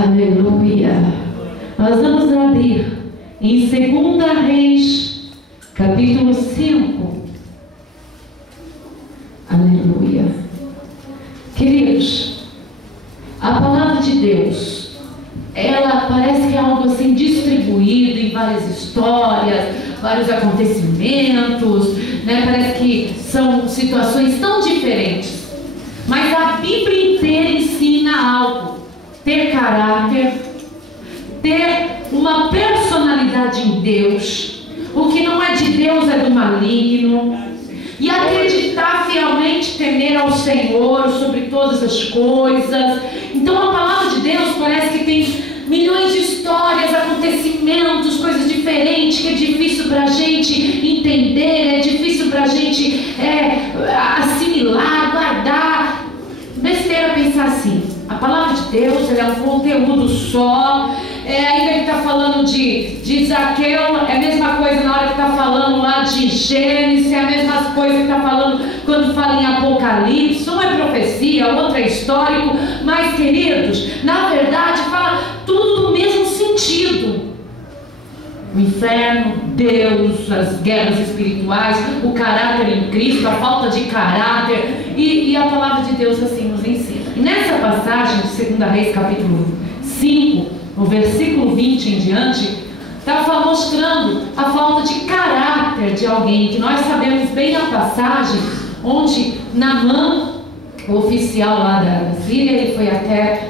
Aleluia. Nós vamos abrir em 2 Reis, capítulo 5. Aleluia. Queridos, a palavra de Deus, ela parece que é algo assim distribuído em várias histórias, vários acontecimentos, né? Parece que são situações tão diferentes. Mas a Bíblia inteira ensina algo: ter caráter, ter uma personalidade em Deus. O que não é de Deus é do maligno. E acreditar fielmente, temer ao Senhor sobre todas as coisas. Então a palavra de Deus parece que tem milhões de histórias, acontecimentos, coisas diferentes, que é difícil para a gente entender, é difícil para a gente assimilar, guardar. Besteira pensar assim. A palavra de Deus, ela é um conteúdo só. Ainda que está falando de Zaqueu, é a mesma coisa na hora que está falando lá de Gênesis, é a mesma coisa que está falando quando fala em Apocalipse. Um é profecia, outro é histórico, mas, queridos, na verdade fala tudo no mesmo sentido. O inferno, Deus, as guerras espirituais, o caráter em Cristo, a falta de caráter, e a palavra de Deus assim nos ensina. E nessa passagem de 2 Reis, capítulo 5, no versículo 20 em diante, está mostrando a falta de caráter de alguém, que nós sabemos bem a passagem onde Naamã, o oficial lá da Síria, ele foi até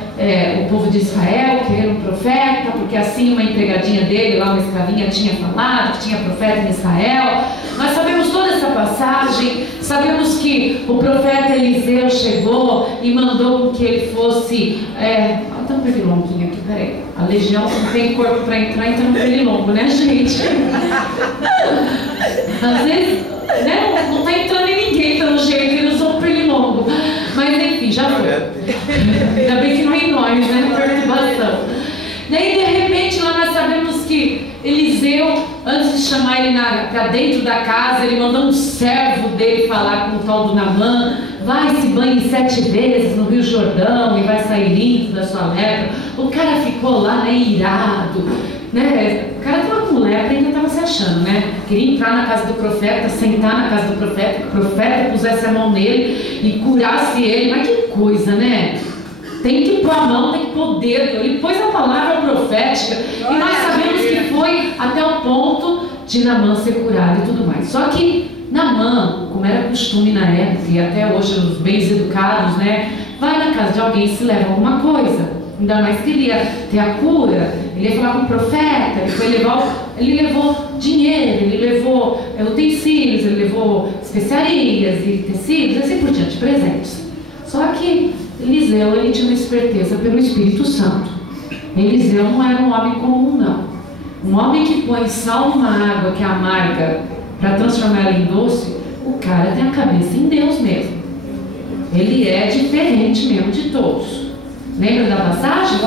o povo de Israel querer um profeta, porque assim uma empregadinha dele, lá uma escravinha, tinha falado que tinha profeta em Israel. Nós sabemos toda essa passagem, sabemos que o profeta Eliseu chegou e mandou que ele fosse... Tem um pernilonguinho aqui, peraí. A legião não tem corpo para entrar, entra no pernilongo, né, gente? Às vezes, né, não está entrando em ninguém pelo jeito, ele usou o pernilongo. Mas enfim, já foi. Ainda bem que não é em nós, né? Perturbação. Daí, de repente, lá nós sabemos que Eliseu, antes de chamar ele para dentro da casa, ele mandou um servo dele falar com o tal do Naamã: vai, se banhe 7 vezes no Rio Jordão e vai sair limpo da sua lepra. O cara ficou lá, né, irado, né? O cara estava com lepra e ainda estava se achando, né? Queria entrar na casa do profeta, sentar na casa do profeta, que o profeta pusesse a mão nele e curasse ele. Mas que coisa, né? Tem que pôr a mão, tem que pôr o dedo. Ele pôs a palavra profética e nós sabemos que foi até o ponto de Naamã ser curado e tudo mais. Só que Naamã, como era costume na época e até hoje os bens educados, né, vai na casa de alguém e se leva alguma coisa. Ainda mais que ele ia ter a cura, ele ia falar com o profeta, ele levou dinheiro, ele levou utensílios, ele levou especiarias e tecidos, assim por diante, presentes. Só que Eliseu, ele tinha uma esperteza pelo Espírito Santo. Eliseu não era um homem comum, não. Um homem que põe sal numa água que é amarga para transformar ela em doce, o cara tem a cabeça em Deus mesmo. Ele é diferente mesmo de todos. Lembra da passagem?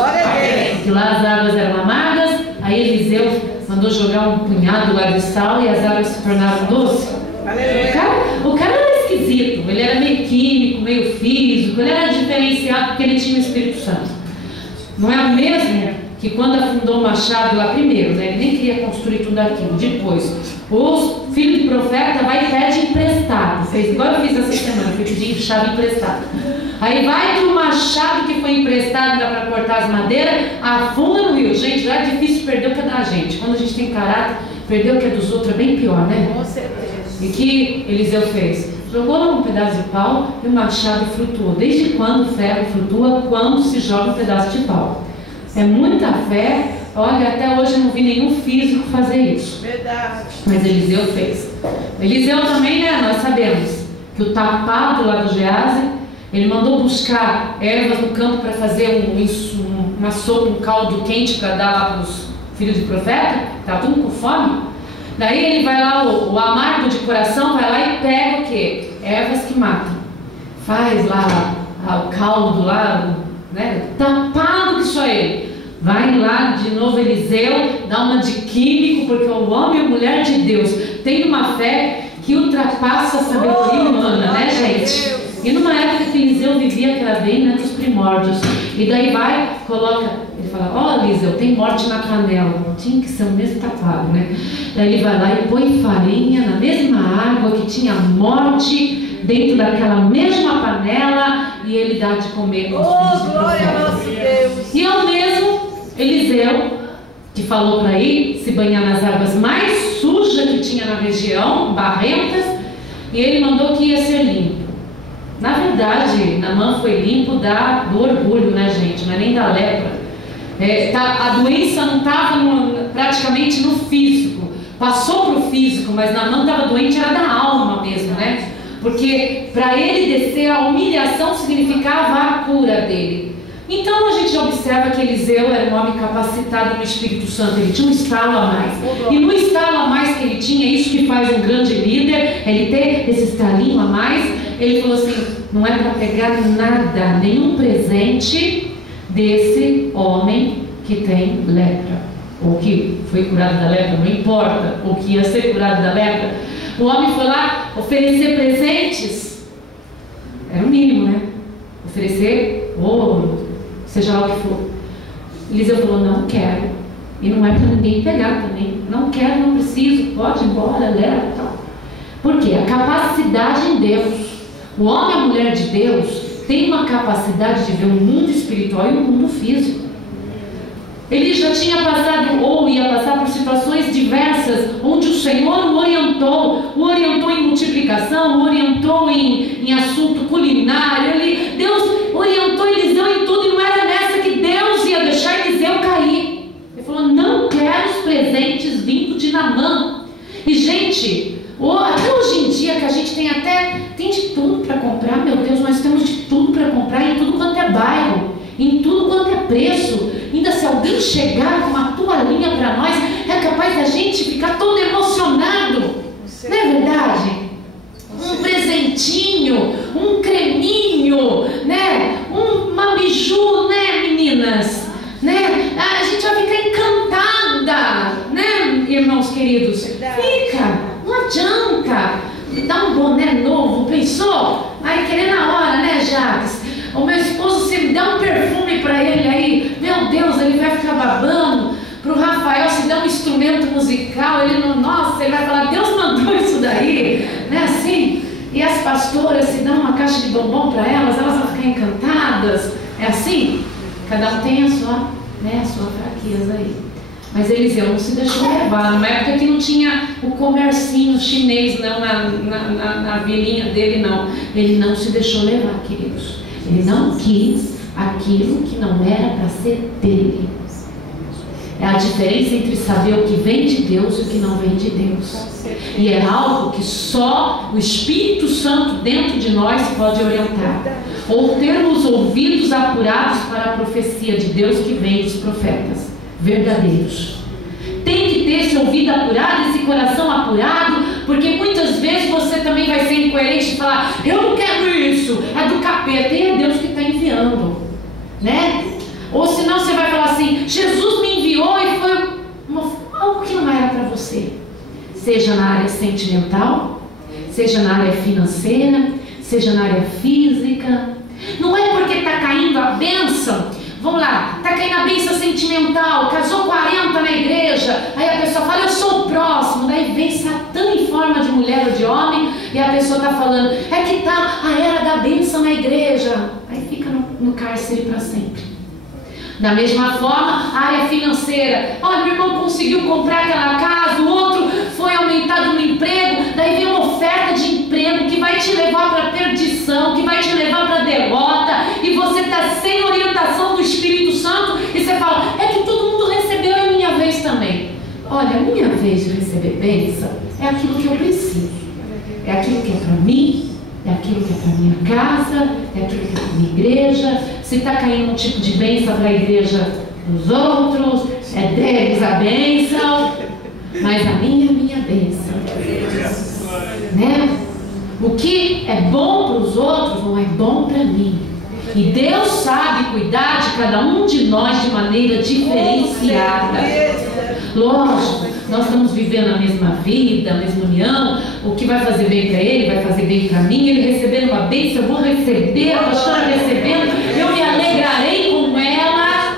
Que lá as águas eram amargas, aí Eliseu mandou jogar um punhado lá de sal e as águas se tornaram doces. O cara era esquisito, ele era meio químico, meio físico, ele era diferenciado porque ele tinha o Espírito Santo. Não é o mesmo que quando afundou o machado lá primeiro, né? Ele nem queria construir tudo aquilo. Depois, o filho do profeta vai e pede emprestado. Fez igual eu fiz essa semana, fui pedir chave emprestada. Aí vai que o machado que foi emprestado dá para cortar as madeiras, afunda no rio. Gente, lá é difícil perder o que é da gente. Quando a gente tem caráter, perder o que é dos outros é bem pior, né? Com certeza. E que Eliseu fez? Jogou um pedaço de pau e o machado flutuou. Desde quando o ferro flutua? Quando se joga um pedaço de pau. É muita fé. Olha, até hoje eu não vi nenhum físico fazer isso. Verdade. Mas Eliseu fez. Eliseu também, né? Nós sabemos que o tapado lá do Gease, ele mandou buscar ervas no campo para fazer uma sopa, um caldo quente para dar lá para os filhos do profeta. Tá tudo com fome. Daí ele vai lá, o amargo de coração vai lá e pega o quê? Ervas que matam. Faz lá o caldo lá, né? Tapado que só ele. Vai lá de novo Eliseu, dá uma de químico, porque o homem e a mulher de Deus tem uma fé que ultrapassa a sabedoria humana, né, gente? E numa época que Eliseu vivia, que era bem, né, nos primórdios. E daí vai coloca, ele fala, ó, Eliseu, tem morte na panela. Tinha que ser o mesmo tapado, né? Daí ele vai lá e põe farinha na mesma água que tinha morte dentro daquela mesma panela e ele dá de comer aos filhos do glória profeta. a nosso Deus. E é o mesmo Eliseu que falou para ir se banhar nas águas mais sujas que tinha na região, barrentas, e ele mandou que ia ser limpo. Na verdade, Naamã foi limpo do orgulho, né, gente? Não é nem da lepra. A doença não estava praticamente no físico, passou para o físico, mas Naamã estava doente, era da alma mesmo, né? Porque para ele descer, a humilhação significava a cura dele. Então a gente observa que Eliseu era um homem capacitado no Espírito Santo, ele tinha um estalo a mais. E no estalo a mais que ele tinha, isso que faz um grande líder, ele ter esse estalinho a mais, ele falou assim, não é para pegar nada, nenhum presente desse homem que tem lepra, ou que foi curado da lepra, não importa, ou que ia ser curado da lepra. O homem foi lá oferecer presentes, era o mínimo, né? Oferecer ouro, seja lá o que for. Eliseu falou, não quero. E não é para ninguém pegar também. Não quero, não preciso, pode ir embora, leva e tal. Por quê? A capacidade em Deus. O homem e a mulher de Deus tem uma capacidade de ver o mundo espiritual e o mundo físico. Ele já tinha passado, ou ia passar por situações diversas, onde o Senhor o orientou em multiplicação, o orientou em assunto culinário, Deus orientou Eliseu em tudo, e não era nessa que Deus ia deixar Eliseu cair. Ele falou, não quero os presentes vindos de Naamã. E gente, até hoje em dia que a gente tem de tudo para comprar, meu Deus, nós temos de tudo para comprar em tudo quanto é bairro, em tudo quanto é preço. Ainda se alguém chegar com uma toalhinha para nós, é capaz da gente ficar todo emocionado. Não é verdade? Um presentinho, um creminho, né? Uma biju, né, meninas? Né? A gente vai ficar encantada, né, irmãos queridos? Fica, não adianta. Dá um boné novo, pensou? Aí querer na hora, né, Jacques? O meu esposo, se dá um perfume para ele aí, meu Deus, ele vai ficar babando. Para o Rafael, se dá um instrumento musical, ele não, nossa, ele vai falar, Deus mandou isso daí, né, assim. E as pastoras, se dão uma caixa de bombom para elas vão ficar encantadas. É assim? Cada um tem a sua fraqueza aí. Mas Eliseu não se deixou levar. Numa época que não tinha o comercinho chinês não, na vilinha dele, não. Ele não se deixou levar, queridos. Ele não quis aquilo que não era para ser dele. É a diferença entre saber o que vem de Deus e o que não vem de Deus. E é algo que só o Espírito Santo dentro de nós pode orientar. Ou termos ouvidos apurados para a profecia de Deus que vem dos profetas verdadeiros. Tem que ter esse ouvido apurado, esse coração apurado, porque muitas vezes você também vai ser incoerente e falar, eu não quero isso, é do capeta, e é Deus que está enviando, né? Ou senão você vai falar assim, Jesus me enviou e foi algo que não era para você. Seja na área sentimental, seja na área financeira, seja na área física. Não é porque está caindo a bênção. Vamos lá, está caindo a bênção sentimental, casou 40 na igreja, aí a pessoa fala, eu sou o próximo, daí vem Satã em forma de mulher ou de homem, e a pessoa está falando, é que está a era da bênção na igreja, aí fica no cárcere para sempre. Da mesma forma, a área financeira, olha, meu irmão conseguiu comprar aquela casa, o outro foi aumentado no emprego, daí vem uma oferta de emprego que vai te levar para a perdição, que vai te levar para a derrota, e você está sem orientação do Espírito Santo, e você fala, é que todo mundo recebeu, é minha vez também. Olha, a minha vez de receber bênção é aquilo que eu preciso, é aquilo que é para mim, é aquilo que é para minha casa, é aquilo que é para minha igreja. Se está caindo um tipo de bênção para a igreja dos outros, é deles a bênção, mas a minha bênção, né? O que é bom para os outros não é bom para mim. E Deus sabe cuidar de cada um de nós de maneira diferenciada. Lógico, nós estamos vivendo a mesma vida, a mesma união. O que vai fazer bem para ele, vai fazer bem para mim. Ele recebendo uma bênção, eu vou receber, a pastora recebendo, eu me alegrarei com ela.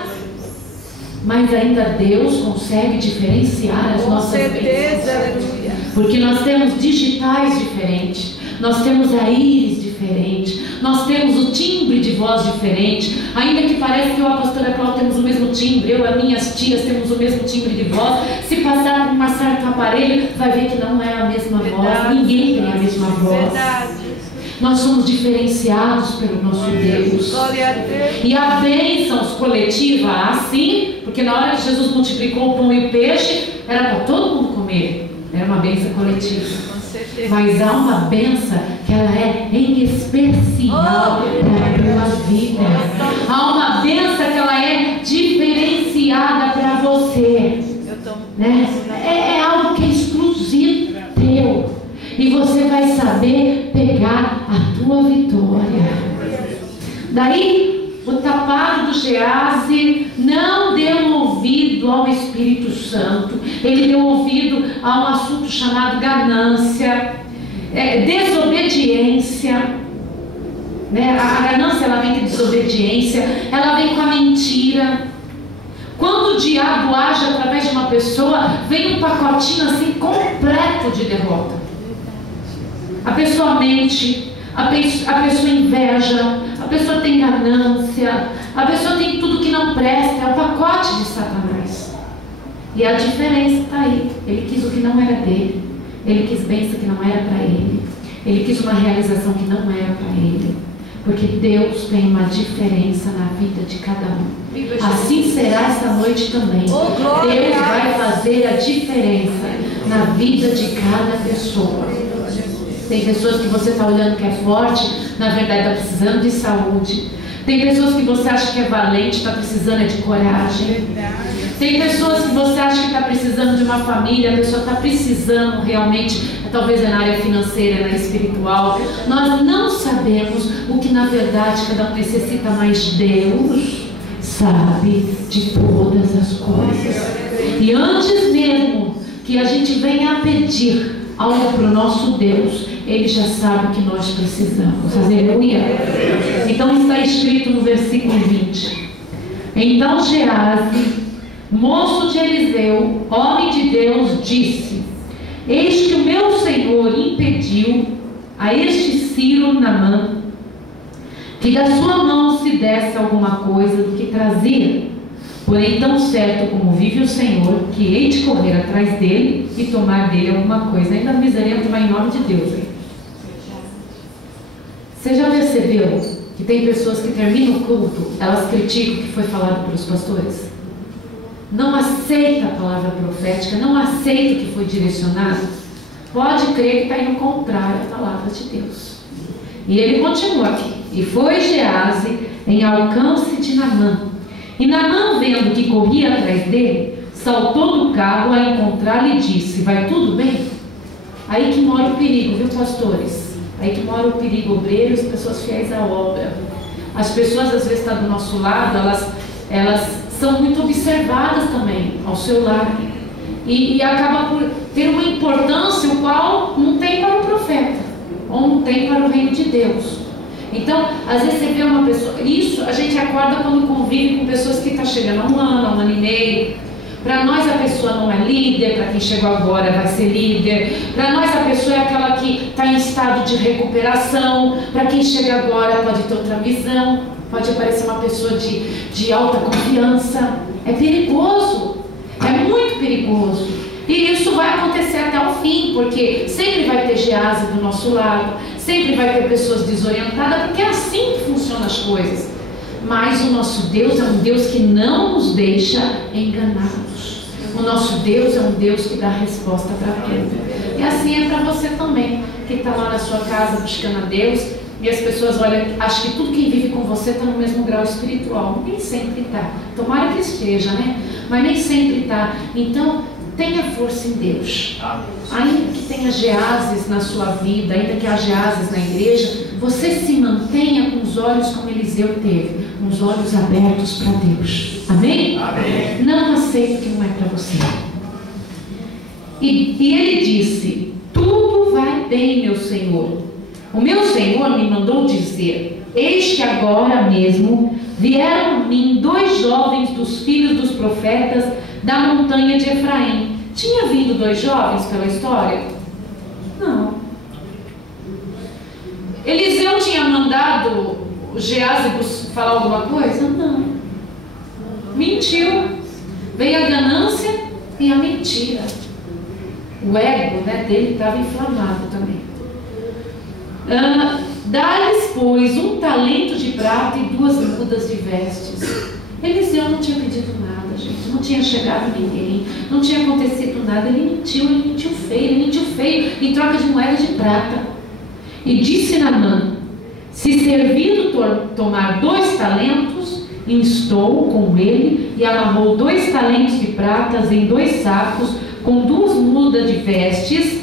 mas ainda Deus consegue diferenciar as nossas bênçãos. Aleluia. Porque nós temos digitais diferentes, nós temos a íris diferente, nós temos o timbre de voz diferente, ainda que pareça que eu e a pastora Cláudia temos o mesmo timbre, eu e as minhas tias temos o mesmo timbre de voz, se passar por um certo aparelho, vai ver que não é a mesma voz, ninguém tem a mesma voz. Verdade. Nós somos diferenciados pelo nosso Deus. Glória a Deus. E a bênção coletiva, assim, porque na hora que Jesus multiplicou o pão e o peixe, era para todo mundo comer, era uma bênção coletiva. Com certeza. Mas há uma bênção que ela é em especial para a tua vida. Há uma bênção que ela é diferenciada para você, né? É algo que é exclusivo teu. E você vai saber pegar a tua vitória. Daí, o tapado do Geazi não deu ouvido ao Espírito Santo. Ele deu ouvido a um assunto chamado ganância, desobediência. Né? A ganância, ela vem com desobediência, ela vem com a mentira. Quando o diabo age através de uma pessoa, vem um pacotinho assim completo de derrota. A pessoa mente, a pessoa inveja, a pessoa tem ganância, a pessoa tem tudo que não presta, é o pacote de Satanás. E a diferença está aí. Ele quis o que não era dele, ele quis bênção que não era para ele, ele quis uma realização que não era para ele. Porque Deus tem uma diferença na vida de cada um. Assim será esta noite também. Deus vai fazer a diferença na vida de cada pessoa. Tem pessoas que você está olhando que é forte, na verdade está precisando de saúde. Tem pessoas que você acha que é valente, está precisando de coragem. Tem pessoas que você acha que está precisando de uma família, a pessoa está precisando realmente, talvez é na área financeira, na área espiritual. Nós não sabemos o que na verdade cada um necessita, mas Deus sabe de todas as coisas. E antes mesmo que a gente venha a pedir algo para o nosso Deus, Ele já sabe o que nós precisamos. Aleluia. Então está escrito no versículo 20. Então Geazi, moço de Eliseu, homem de Deus, disse: eis que o meu senhor impediu a este Ciro Naamã que da sua mão se desse alguma coisa do que trazia. Porém, tão certo como vive o Senhor, que hei de correr atrás dele e tomar dele alguma coisa. Ainda miserento vai em nome de Deus. Hein? Você já percebeu que tem pessoas que terminam o culto, elas criticam o que foi falado pelos pastores? Não aceita a palavra profética, não aceita o que foi direcionado? Pode crer que está indo contrário à palavra de Deus. E ele continua aqui. E foi Geazi em alcance de Naamã. E Naamã, vendo que corria atrás dele, saltou do carro a encontrá-lo e disse: vai tudo bem? Aí que mora o perigo, viu, pastores? Aí que mora o perigo, obreiros, pessoas fiéis à obra. As pessoas às vezes estão do nosso lado, elas são muito observadas também ao seu lado. E acaba por ter uma importância o qual não tem para o profeta, ou não tem para o reino de Deus. Então, às vezes você vê uma pessoa, isso a gente acorda quando convive com pessoas que estão chegando há um ano e meio. Para nós a pessoa não é líder, para quem chegou agora vai ser líder. Para nós a pessoa é aquela que está em estado de recuperação. Para quem chega agora pode ter outra visão, pode aparecer uma pessoa de alta confiança. É perigoso, é muito perigoso. E isso vai acontecer até o fim, porque sempre vai ter Geazi do nosso lado, sempre vai ter pessoas desorientadas, porque é assim que funcionam as coisas. Mas o nosso Deus é um Deus que não nos deixa enganados. O nosso Deus é um Deus que dá resposta para tudo. E assim é para você também, que está lá na sua casa buscando a Deus, e as pessoas olham, acham que tudo quem vive com você está no mesmo grau espiritual. Nem sempre está. Tomara que esteja, né? Mas nem sempre está. Então, tenha força em Deus. Ainda que tenha Geazes na sua vida, ainda que haja Geazes na igreja, você se mantenha com os olhos como Eliseu teve, com os olhos abertos para Deus. Amém? Amém. Não aceite o que não é para você. E ele disse: tudo vai bem, meu Senhor. O meu Senhor me mandou dizer: eis que agora mesmo vieram a mim 2 jovens dos filhos dos profetas da montanha de Efraim. Tinha vindo 2 jovens pela história? Não. Eliseu tinha mandado Geazi falar alguma coisa? Não. Mentiu. Veio a ganância e a mentira. O ego, né, dele estava inflamado também. Dá-lhes, pois, 1 talento de prata e 2 mudas de vestes. Eliseu não tinha pedido nada, gente. Não tinha chegado ninguém. Não tinha acontecido nada. Ele mentiu feio, em troca de moeda de prata. E disse Naamã: se servido tomar 2 talentos, instou com ele e amarrou 2 talentos de pratas em 2 sacos com 2 mudas de vestes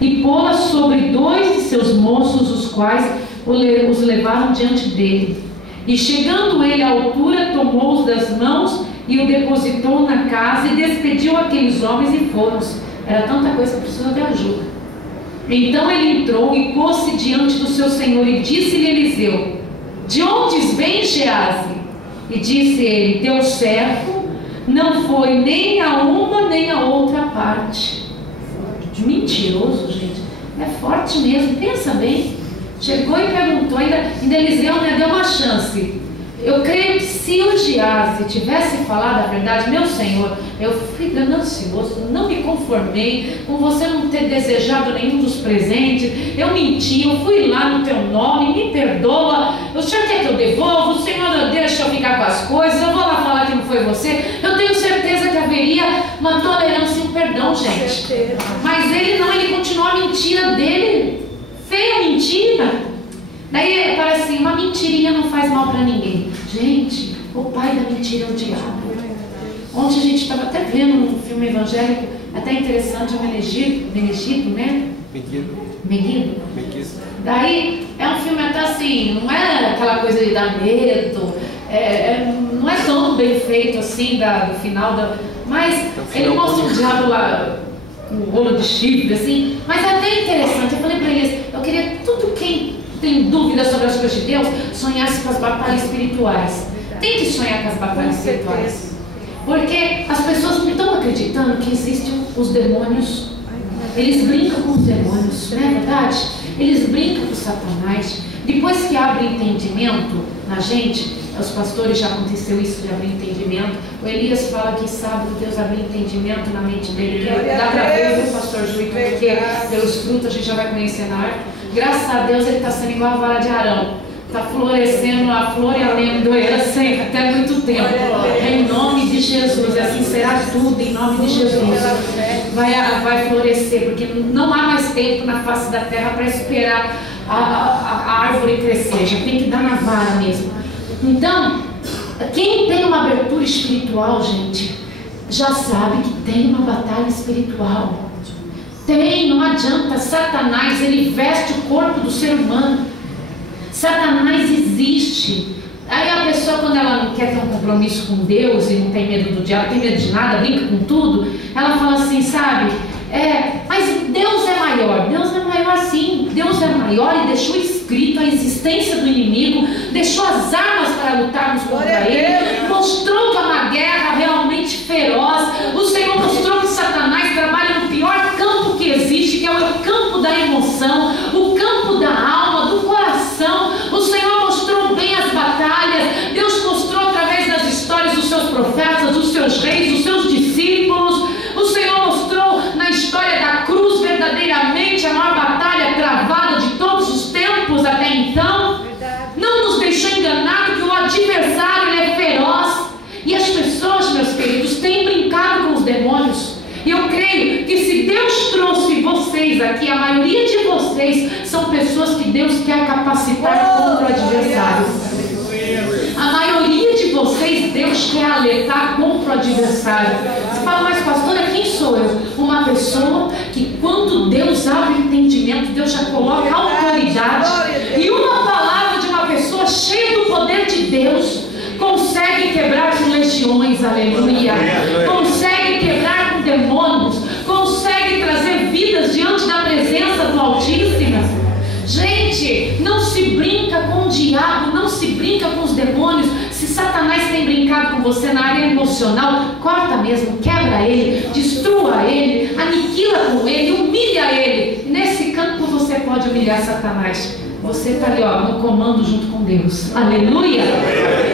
e pô-las sobre 2 de seus moços, os quais os levaram diante dele. E chegando ele à altura, tomou-os das mãos e o depositou na casa e despediu aqueles homens e foram-se. Era tanta coisa que precisava de ajuda. Então ele entrou e pôs-se diante do seu senhor e disse-lhe Eliseu: de onde vem Geazi? E disse ele: teu servo não foi nem a uma nem a outra parte. Mentiroso, gente. É forte mesmo. Pensa bem. Chegou e perguntou, ainda Eliseu deu uma chance. Eu creio que se o Geazi tivesse falado a verdade: meu senhor, eu fui ganancioso, não me conformei com você não ter desejado nenhum dos presentes, eu menti, eu fui lá no teu nome, me perdoa, o senhor quer que eu devolva, o senhor deixa eu ficar com as coisas, eu vou lá falar que não foi você. Eu tenho certeza que haveria uma tolerância e um perdão, gente. Mas ele não, ele continuou a mentira dele, feia mentira. Daí parece assim: uma mentirinha não faz mal para ninguém. Gente, o pai da mentira é o diabo. Ontem a gente estava até vendo um filme evangélico até interessante, o Menegido, né? Meguido. Daí é um filme até assim, não é aquela coisa de dar medo, não é tão bem feito assim do final, mas ele mostra o diabo lá, um rolo de chifre assim, mas é até interessante. Eu falei para eles: eu queria tudo quem tem dúvida sobre as coisas de Deus, sonhasse com as batalhas espirituais. Tem que sonhar com as batalhas espirituais, porque as pessoas não estão acreditando que existem os demônios. Eles brincam com os demônios, não é verdade? Eles brincam com Satanás. Depois que abre entendimento na gente, os pastores, já aconteceu isso de abrir entendimento. O Elias fala que sábado Deus abriu entendimento na mente dele. Dá para ver o pastor Juí, porque pelos frutos a gente já vai conhecer na árvore. Graças a Deus ele está sendo igual a vara de Arão. Está florescendo a flor e a amendoeira sempre, até muito tempo. Em nome de Jesus, e assim será tudo em nome de Jesus. Vai florescer, porque não há mais tempo na face da terra para esperar a árvore crescer. Já tem que dar na vara mesmo. Então, quem tem uma abertura espiritual, gente, já sabe que tem uma batalha espiritual. Tem, não adianta. Satanás, ele veste o corpo do ser humano. Satanás existe. Aí a pessoa, quando ela não quer ter um compromisso com Deus e não tem medo do diabo, tem medo de nada, brinca com tudo, ela fala assim, sabe, mas Deus é maior. Deus é maior sim. Deus é maior e deixou escrito a existência do inimigo, deixou as armas para lutarmos contra ele, mostrou que é uma guerra realmente feroz. O Senhor mostrou que Satanás trabalha no pior campo que existe, que é o campo da emoção, o campo da alma, do coração. O Senhor mostrou bem as batalhas. Deus mostrou através das histórias dos seus profetas, dos seus reis, dos seus discípulos. O Senhor mostrou na história da cruz verdadeiramente a maior batalha travada de todos os tempos até então. Não nos deixou enganado que o adversário ele é feroz. E as pessoas, meus queridos, têm brincado com os demônios. E eu creio que se Deus trouxe vocês aqui, a maioria de vocês são pessoas que Deus quer capacitar contra o adversário. A maioria de vocês Deus quer alertar contra o adversário. Você fala, mas pastora, quem sou eu? Uma pessoa que quando Deus abre o entendimento, Deus já coloca autoridade. E uma palavra de uma pessoa cheia do poder de Deus consegue quebrar com legiões, aleluia. Consegue quebrar com demônios, consegue trazer vidas diante da presença do Altíssimo. Gente, não se brinca com o diabo, não se brinca com os demônios. Se você na área emocional, corta mesmo, quebra ele, destrua ele, aniquila com ele, humilha ele. Nesse campo você pode humilhar Satanás. Você está ali, ó, no comando junto com Deus. Aleluia!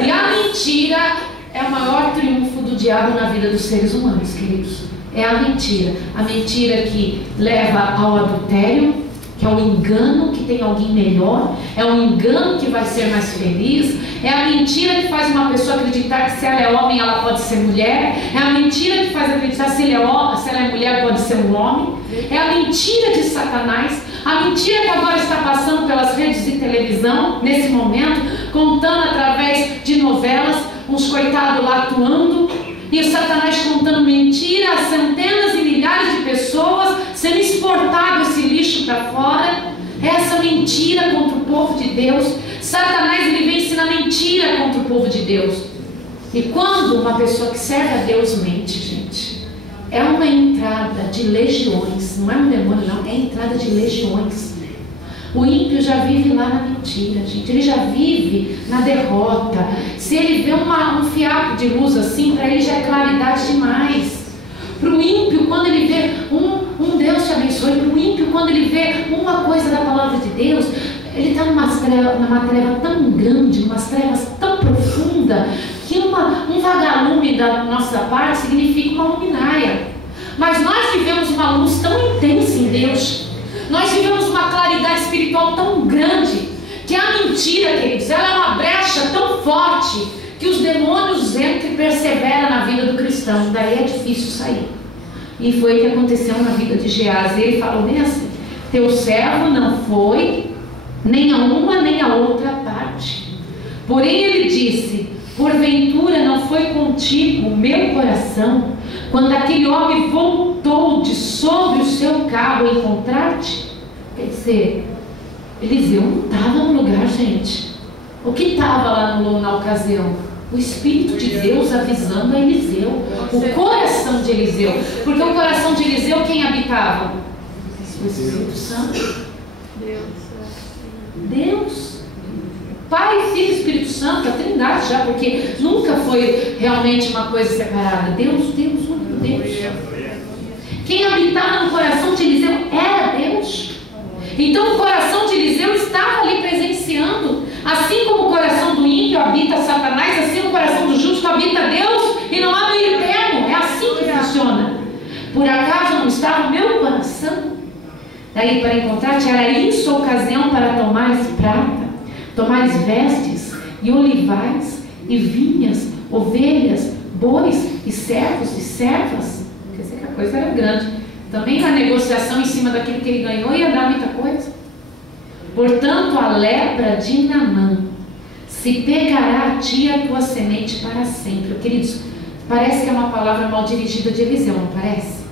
E a mentira é o maior triunfo do diabo na vida dos seres humanos, queridos. É a mentira. A mentira que leva ao adultério, que é o engano que tem alguém melhor, é o engano que vai ser mais feliz, é a mentira que faz uma pessoa acreditar que se ela é homem ela pode ser mulher, é a mentira que faz acreditar se ela é mulher pode ser um homem, é a mentira de Satanás, a mentira que agora está passando pelas redes de televisão nesse momento, contando através de novelas, uns coitados lá atuando, e o Satanás contando mentira a centenas e milhares de pessoas, sendo exportado esse lixo para fora. Essa mentira contra o povo de Deus. Satanás, ele vem ensinar mentira contra o povo de Deus. E quando uma pessoa que serve a Deus mente, gente, é uma entrada de legiões. Não é um demônio, não, é entrada de legiões. O ímpio já vive lá na mentira, gente. Ele já vive na derrota. Se ele vê um fiapo de luz assim, para ele já é claridade demais. Para o ímpio, quando ele vê um Deus te abençoe, para o ímpio, quando ele vê uma coisa da palavra de Deus, ele está numa treva tão grande, umas trevas tão profunda, que um vagalume da nossa parte significa uma luminária. Mas nós vivemos uma luz tão intensa em Deus, nós vivemos uma claridade espiritual tão grande, que a mentira, queridos, ela é uma brecha tão forte, que os demônios entram e perseveram na vida do cristão. Daí é difícil sair. E foi o que aconteceu na vida de Geazi. Ele falou bem assim: teu servo não foi nem a uma nem a outra parte. Porém ele disse: porventura não foi contigo o meu coração, quando aquele homem voltou de sobre o seu carro a encontrar-te? Quer dizer, Eliseu não estava no lugar, gente. O que estava lá na ocasião? O Espírito de Deus avisando a Eliseu, o coração de Eliseu. Porque o coração de Eliseu, quem habitava? O Espírito Santo. Deus. Pai, Filho e Espírito Santo, a Trindade já, porque nunca foi realmente uma coisa separada. Deus, único Deus. Quem habitava no coração de Eliseu era Deus. Então o coração de Eliseu estava ali presenciando. Assim como o coração do ímpio habita Satanás, assim o coração do justo habita Deus, e não há meio termo. É assim que funciona. Por acaso não estava o meu coração? Daí para encontrar-te, era isso a ocasião para tomares prata, tomares vestes, e olivais, e vinhas, ovelhas, bois, e servos e servas. Quer dizer que a coisa era grande. Também a negociação em cima daquilo que ele ganhou ia dar muita coisa. Portanto, a lepra de Naamã se pegará a ti e a tua semente para sempre. Queridos, parece que é uma palavra mal dirigida de Eliseu, não parece?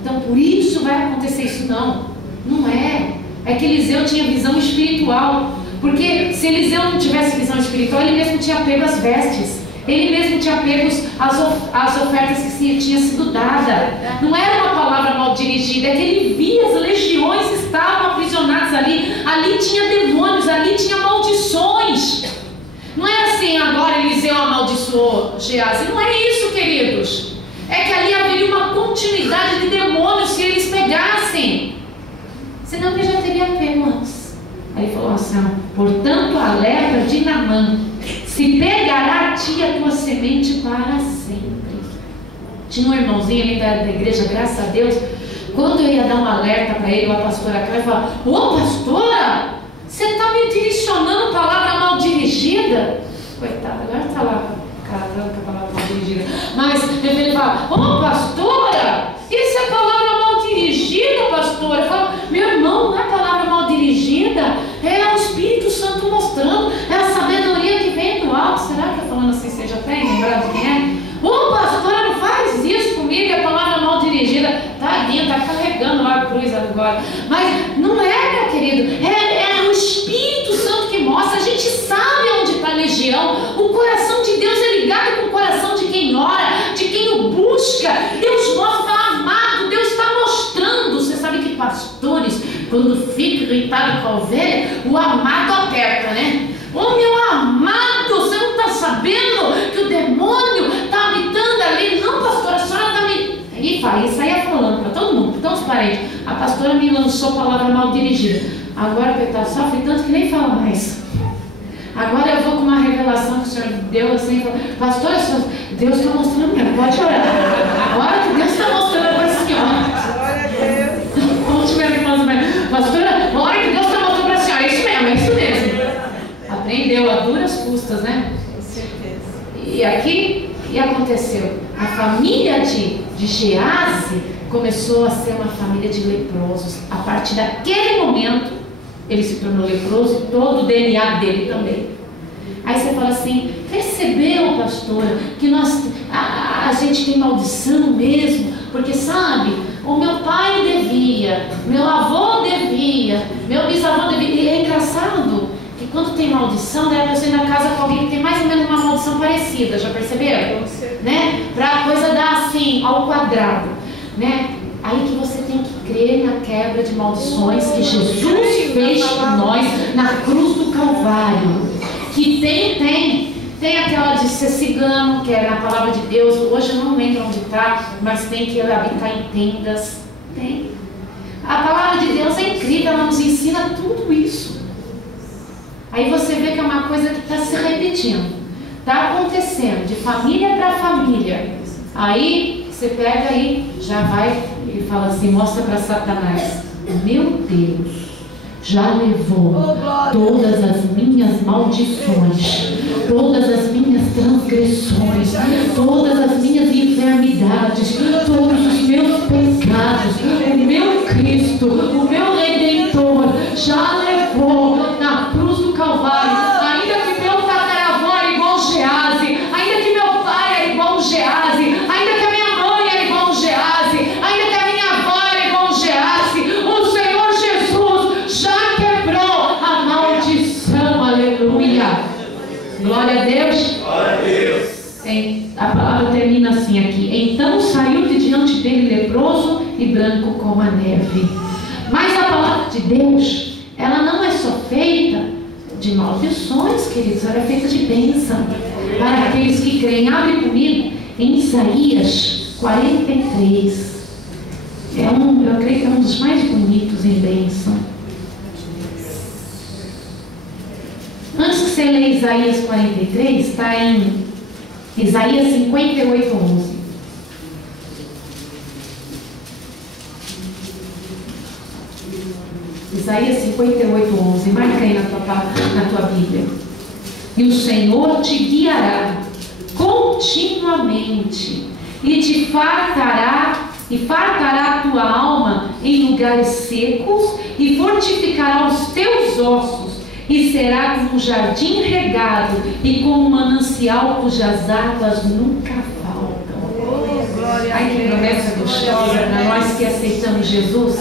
Então, por isso vai acontecer isso? Não é. É que Eliseu tinha visão espiritual. Porque se Eliseu não tivesse visão espiritual, ele mesmo tinha pego as vestes. Ele mesmo tinha pego as ofertas que tinha sido dada. Não era uma palavra mal dirigida, é que ele via as legiões estavam aprisionadas ali. Ali tinha demônios, ali tinha maldições. Não é assim, agora Eliseu amaldiçoou Geazi. Não é isso, queridos. É que ali haveria uma continuidade de demônios se eles pegassem. Senão ele já teria pego antes. Aí ele falou assim: portanto a lepra de Naamã se pegará a ti a tua semente para sempre. Tinha um irmãozinho ali da igreja, graças a Deus. Quando eu ia dar um alerta para ele, a pastora Clara falava: ô pastora, você está me direcionando palavra mal dirigida? Coitada, agora está lá casando com a palavra mal dirigida. Mas ele fala: ô pastora, isso é palavra mal dirigida, pastora? Eu falo: meu irmão, não é palavra mal dirigida, é o Espírito Santo mostrando, é a sabedoria que vem do alto. Será que eu falando assim você já tem lembrado de quem é? Ô pastora, não faz isso comigo, é palavra mal dirigida. Tadinha, tá carregando lá a cruz agora. Mas não é, meu querido, é o Espírito Santo que mostra. A gente sabe onde está a legião. O coração de Deus é ligado com o coração de quem ora, de quem o busca. Deus mostra amado, Deus está mostrando. Você sabe que pastores, quando fica irritado com a ovelha, o amado aperta, né? Ô meu amado, você não está sabendo que o demônio parente. A pastora me lançou palavra mal dirigida. Agora, coitado, sofre tanto que nem fala mais. Agora eu vou com uma revelação que o Senhor deu assim, pastora, Deus está mostrando mesmo, pode orar. Agora que Deus está mostrando para a senhora. Glória a Deus. Como tiver irmãos, pastora, a hora que Deus está mostrando para a senhora, é isso mesmo. Aprendeu a duras custas, né? Com certeza. E aqui, e aconteceu? A família de Gease começou a ser uma família de leprosos. A partir daquele momento, ele se tornou leproso e todo o DNA dele também. Aí você fala assim, percebeu, pastora, que a gente tem maldição mesmo? Porque sabe, o meu pai devia, meu avô devia, meu bisavô devia. E é engraçado que quando tem maldição, né, a pessoa ainda casa com alguém que tem mais ou menos uma maldição parecida, já perceberam? Né? Para a coisa dar assim, ao quadrado, né? Aí que você tem que crer na quebra de maldições que Jesus fez por nós na cruz do Calvário. Que tem aquela de ser cigano, que é na palavra de Deus. Hoje eu não lembro onde está, mas tem que habitar em tendas. Tem. A palavra de Deus é incrível, ela nos ensina tudo isso. Aí você vê que é uma coisa que está se repetindo. Está acontecendo de família para família. Aí você pega aí, já vai e fala assim, mostra para Satanás, meu Deus já levou todas as minhas maldições, todas as minhas transgressões, todas as minhas enfermidades, todos os meus pecados. O meu Cristo, o meu Redentor já levou na cruz do Calvário. Ainda que meu tataravô era igual Gease, ainda que meu pai era igual Gease, ainda que a minha mãe era igual Gease, ainda que a minha avó era igual Gease, o Senhor Jesus já quebrou a maldição. Aleluia. Glória a Deus. Glória a Deus. A palavra termina assim aqui. Então saiu de diante dele leproso e branco como a neve. Mas a palavra de Deus, ela não é só feita de maldições, queridos, ela é feita de bênção para aqueles que creem. Abre comigo em Isaías 43. Eu creio que é um dos mais bonitos em bênção. Antes que você leia Isaías 43, está em Isaías 58:11. Isaías 58:11. Marca aí na tua Bíblia. E o Senhor te guiará continuamente e te fartará, e fartará a tua alma em lugares secos e fortificará os teus ossos, e será como um jardim regado e como um manancial cujas águas nunca faltam. Ai, que promessa gostosa para nós que aceitamos Jesus.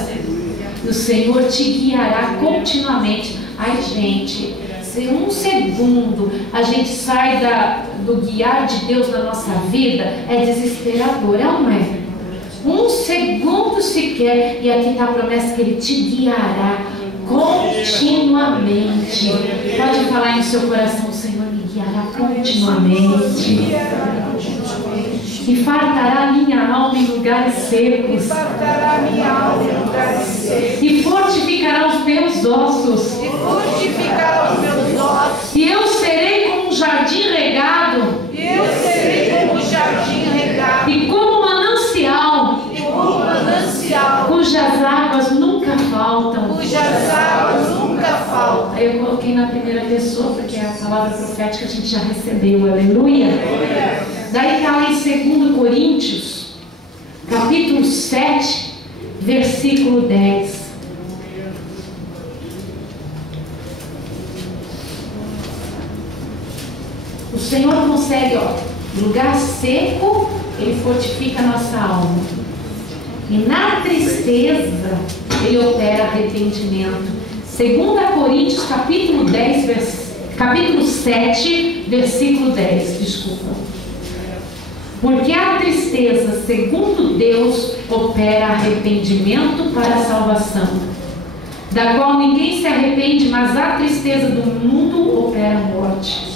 O Senhor te guiará continuamente. Ai, gente, se um segundo a gente sai do guiar de Deus na nossa vida, é desesperador, é ou não é? Um segundo sequer, e aqui está a promessa que Ele te guiará continuamente. Pode falar em seu coração, o Senhor me guiará continuamente. E fartará a minha alma em lugares secos. E fortificará os meus ossos. E eu serei como um jardim regado. E como um manancial. Cujas águas nunca faltam. Aí eu coloquei na primeira pessoa, porque a palavra profética a gente já recebeu. Aleluia. Daí está lá em 2 Coríntios, capítulo 7, versículo 10. O Senhor consegue, lugar seco, Ele fortifica a nossa alma. E na tristeza, Ele opera arrependimento. 2 Coríntios, capítulo 7, versículo 10, desculpa. Porque a tristeza, segundo Deus, opera arrependimento para a salvação, da qual ninguém se arrepende, mas a tristeza do mundo opera a morte.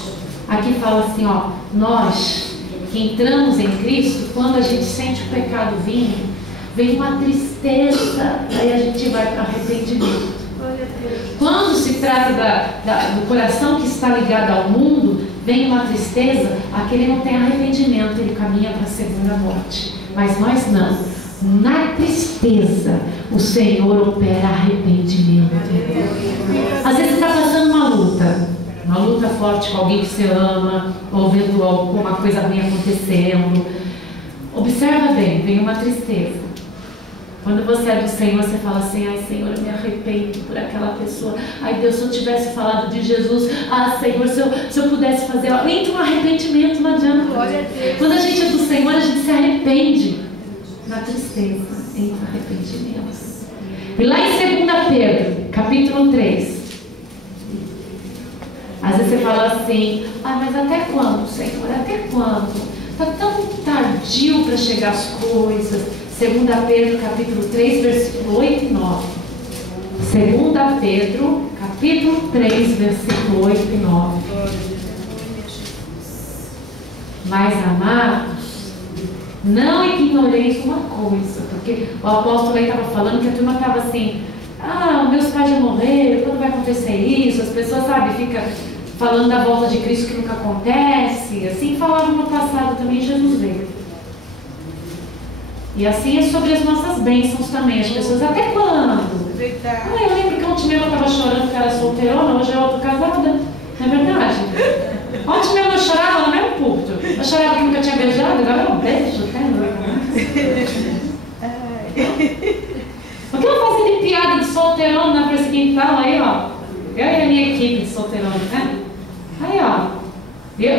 Aqui fala assim, nós que entramos em Cristo, quando a gente sente o pecado vindo, vem uma tristeza, aí a gente vai para arrependimento. Quando se trata do coração que está ligado ao mundo, vem uma tristeza, aquele não tem arrependimento, ele caminha para a segunda morte. Mas nós não. Na tristeza, o Senhor opera arrependimento. Às vezes você está passando uma luta forte com alguém que você ama, ou vendo alguma coisa ruim acontecendo. Observa bem, vem uma tristeza. Quando você é do Senhor, você fala assim: ai Senhor, eu me arrependo por aquela pessoa. Ai Deus, se eu tivesse falado de Jesus, ah Senhor, se eu pudesse fazer. Entra um arrependimento, não adianta. Quando a gente é do Senhor, a gente se arrepende. Na tristeza, entra arrependimento. E lá em 2 Pedro, capítulo 3, às vezes você fala assim: ah, mas até quando, Senhor? Até quando? Está tão tardio para chegar as coisas. 2 Pedro, capítulo 3, versículo 8 e 9. 2 Pedro, capítulo 3, versículo 8 e 9. Mas, amados, não ignoreis uma coisa, porque o apóstolo aí estava falando que a turma estava assim: ah, meus pais já morreram, quando vai acontecer isso? As pessoas, sabe, ficam falando da volta de Cristo que nunca acontece. Assim falavam no passado também, Jesus veio. E assim é sobre as nossas bênçãos também. As pessoas, até quando? Ah, eu lembro que ontem mesmo eu estava chorando que era solteirona, hoje eu estou casada. Não é verdade? Ontem mesmo eu chorava no mesmo púlpito. Eu chorava que nunca tinha beijado, agora eu beijo, até por que eu faço de piada de solteirona na frente quintal aí, ó? Eu e a minha equipe de solteirona, né? Aí, ó.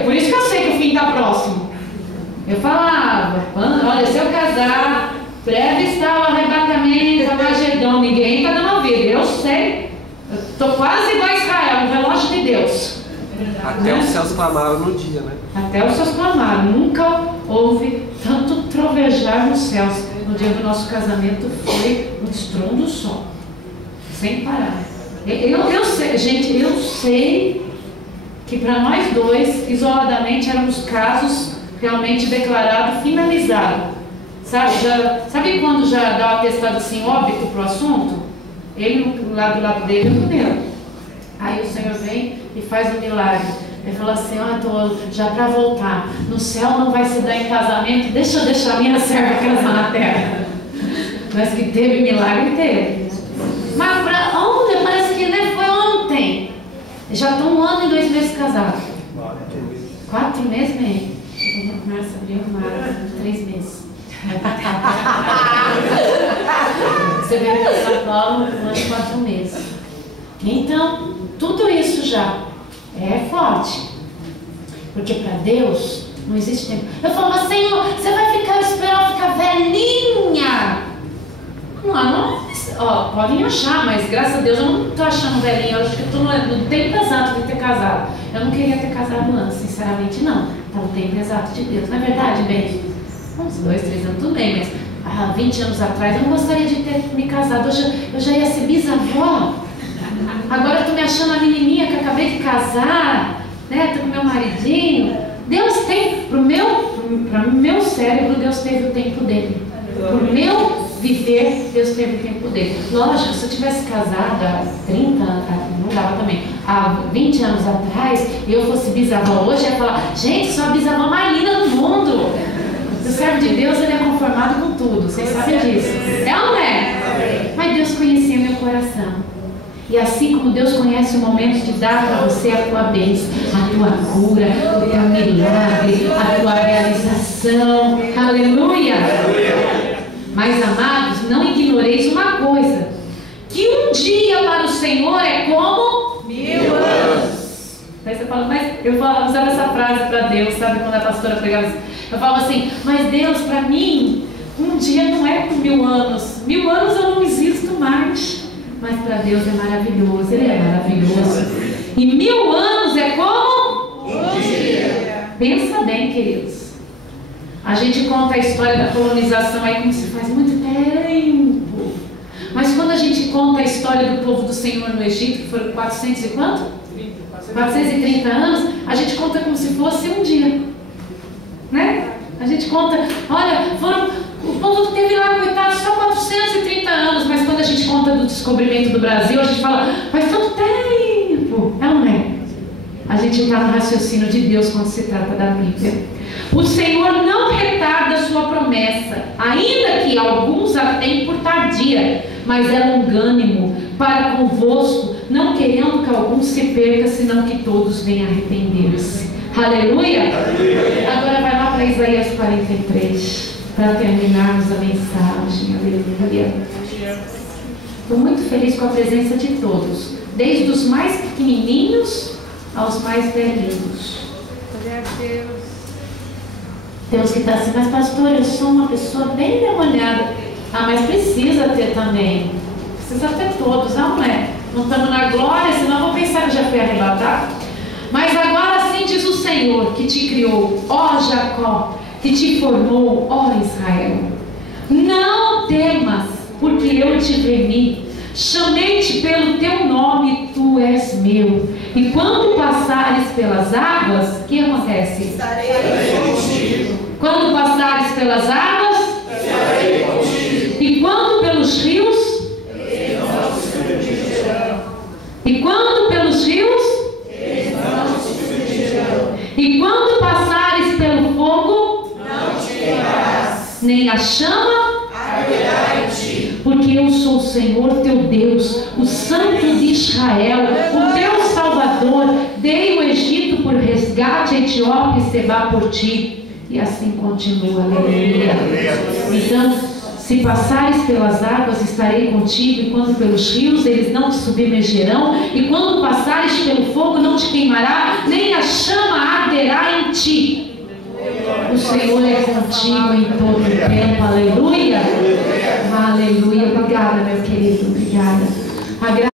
Por isso que eu sei que o fim está próximo. Eu falava: olha, se eu casar, breve está o arrebatamento, a Magedão, ninguém está dando ouvido. Eu sei, eu estou quase igual a Israel, no relógio de Deus. Até os céus clamaram no dia, né? Até os céus clamaram. Nunca houve tanto trovejar nos céus. No dia do nosso casamento foi um estrondo só, sem parar. Eu sei, gente, eu sei que para nós dois, isoladamente, éramos casos realmente declarado, finalizado. Sabe quando já dá o atestado assim, óbito para o assunto? Ele do lado dele, eu primeiro. Aí o Senhor vem e faz um milagre. Ele falou assim: ó, tô já para voltar. No céu não vai se dar em casamento, deixa eu deixar a minha serva casar na terra. Mas que teve milagre, teve. Mas para ontem, parece que nem foi ontem. Já estão 1 ano e 2 meses casados. 4 meses, meio. Março, abril, maio, 3 meses. Você veio para São Paulo por 1 ano e 4 meses. Então, tudo isso já é forte. Porque para Deus não existe tempo. Eu falo: mas Senhor, você vai esperar eu ficar velhinha? Não. Ó, podem achar, mas graças a Deus eu não estou achando velhinha. Eu acho que eu estou no tempo exato de ter casado. Eu não queria ter casado antes, sinceramente não. Está no tempo exato de Deus. Não é verdade, bem? Uns 2, 3 anos, tudo bem, mas há 20 anos atrás eu não gostaria de ter me casado. Eu já ia ser bisavó. Agora eu estou me achando a menininha que acabei de casar, né? Estou com meu maridinho. Deus tem, para o meu cérebro, Deus teve o tempo dele. Para o meu viver, Deus teve o tempo dele. Lógico, se eu tivesse casada há 30, não dava também, há 20 anos atrás, e eu fosse bisavó hoje, eu ia falar: gente, sou a bisavó mais linda do mundo. O servo de Deus, ele é conformado com tudo, vocês sabem disso. É ou não é? Mas Deus conhecia meu coração. E assim como Deus conhece o momento de dar para você a tua bênção, a tua cura, o teu milagre, a tua realização. Aleluia! Mas, amados, não ignoreis uma coisa: que um dia para o Senhor é como 1000 anos. Aí você fala: mas eu usava essa frase para Deus, sabe, quando a pastora pregava assim? Eu falava assim: mas Deus, para mim, um dia não é como 1000 anos. 1000 anos eu não existo mais. Mas para Deus é maravilhoso, Ele é maravilhoso. E 1000 anos é como um dia. Pensa bem, queridos. A gente conta a história da colonização aí como se faz muito tempo. Mas quando a gente conta a história do povo do Senhor no Egito, que foram 400 e quanto? 430 anos, a gente conta como se fosse um dia. Né? A gente conta, olha, o povo teve lá, coitado, só descobrimento do Brasil, a gente fala, faz tanto tempo. É ou não é? A gente está no raciocínio de Deus quando se trata da Bíblia. O Senhor não retarda a sua promessa, ainda que alguns a tenham por tardia, mas é longânimo para convosco, não querendo que alguns se percam, senão que todos venham arrepender-se. Aleluia? Aleluia. Agora vai lá para Isaías 43, para terminarmos a mensagem. Aleluia. Estou muito feliz com a presença de todos, desde os mais pequenininhos aos mais velhinhos. Glória a Deus. Tem uns que estão assim, mas pastor, eu sou uma pessoa bem demoniada. Ah, mas precisa ter também. Precisa ter todos, não é? Não estamos na glória, senão eu vou pensar que já fui arrebatado. Mas agora sim diz o Senhor, que te criou, ó Jacó, que te formou, ó Israel. Não temas, porque eu te remi. Chamei-te pelo teu nome, tu és meu. E quando passares pelas águas, o que acontece? Estarei contigo. Quando passares pelas águas, Estarei contigo. e quando pelos rios, Eles não se submergirão. e quando pelos rios, Eles não se submergirão. e quando passares pelo fogo, Não te queimarás. nem a chama, Arderá em ti. porque eu sou o Senhor teu Deus, o Santo de Israel, o teu Salvador. Dei o Egito por resgate, a Etiópia e Sebá por ti. E assim continua, aleluia. Então, se passares pelas águas, estarei contigo, e quando pelos rios, eles não te submergerão, e quando passares pelo fogo, não te queimará, nem a chama arderá em ti. O Senhor é contigo em todo o tempo, aleluia. Aleluia. Obrigada, meu querido, obrigada.